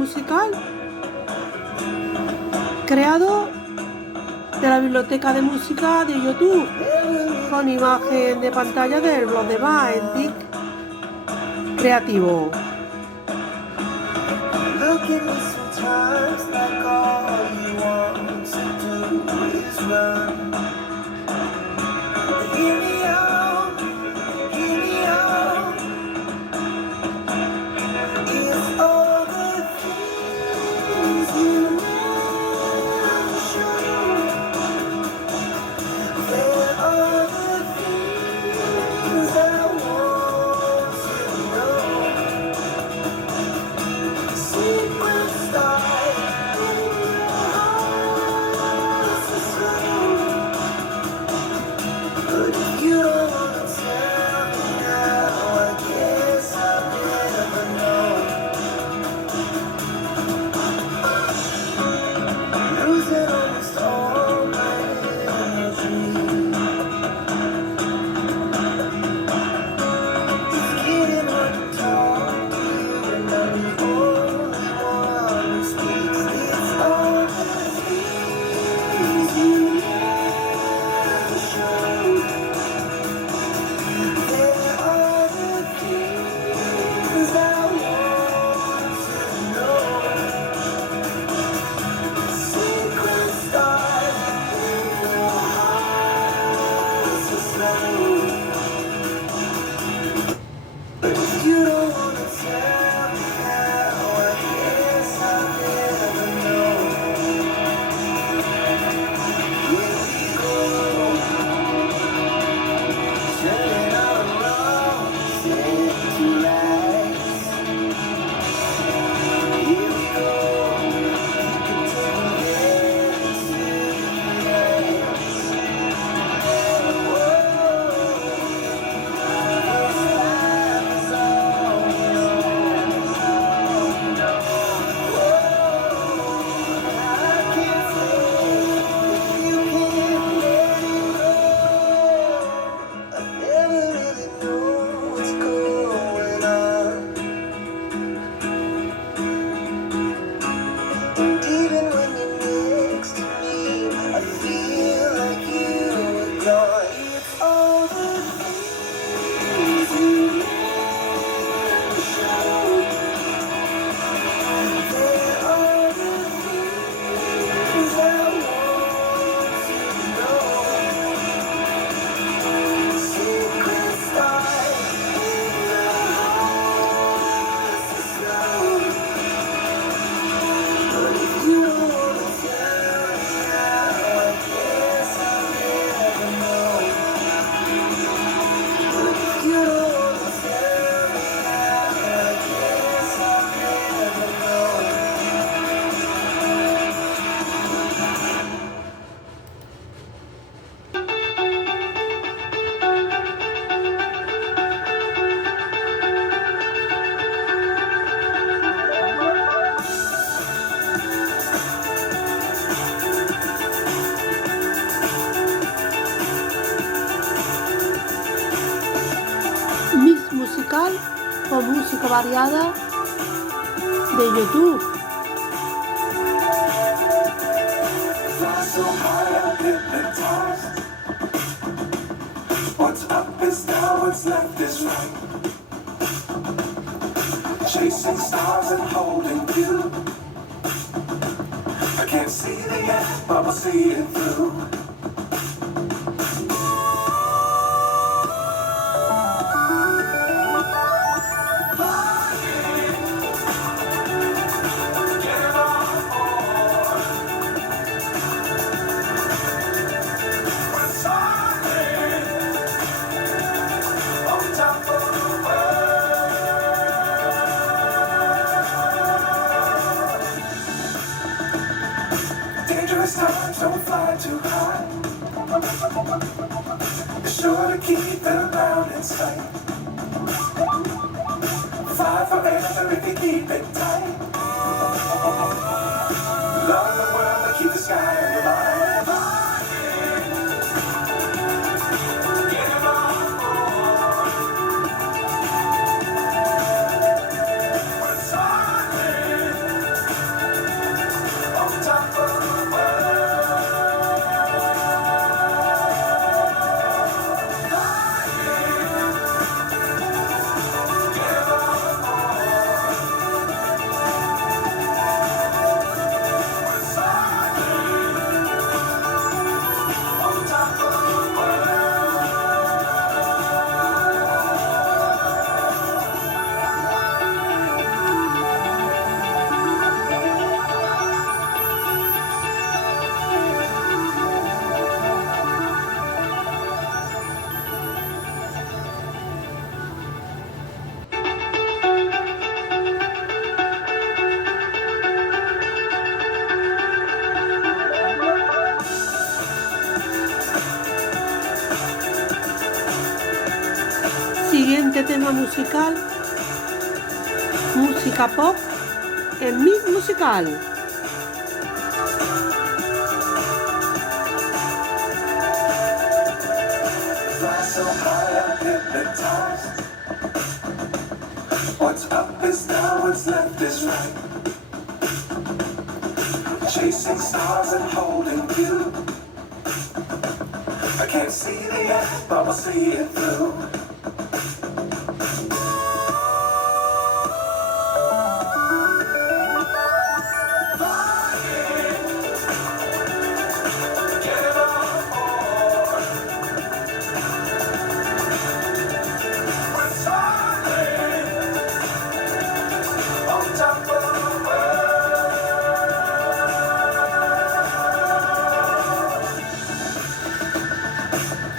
musical creado de la biblioteca de música de YouTube con imagen de pantalla del blog de Música creativo. Musical o música variada de YouTube. What's up is down, what's left is right. Chasing stars and holding you. I can't see the end, but we'll see it through. Dangerous times, don't fly too high. Be sure to keep it around in sight. Fly forever if you keep it tight. Love the world and keep the sky in your mind. We're silent. este tema musical, música pop, en Mix Musical. Fly so high, I'm hypnotized. What's up is down, what's left is right. Chasing stars and holding you. I can't see the end, but we'll see it through.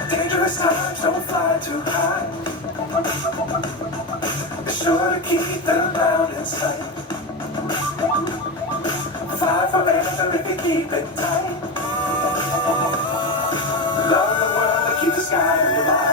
Dangerous times, don't fly too high. Be sure to keep them out in sight. Fly forever if you keep it tight. Love the world and keep the sky on your mind.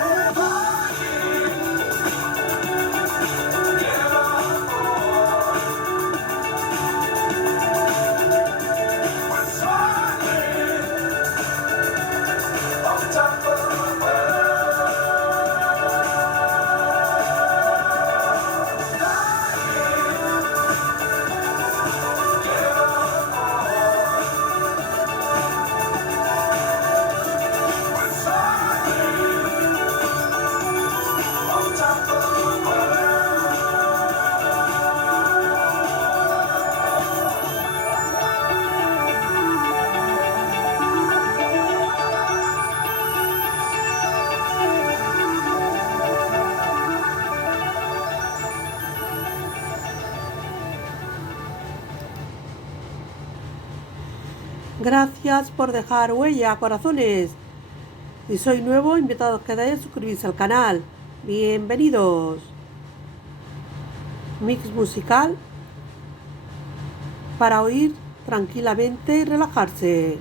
Gracias por dejar huella, corazones. Si sois nuevo, invitados quedáis a suscribirse al canal. Bienvenidos. Mix musical para oír tranquilamente y relajarse.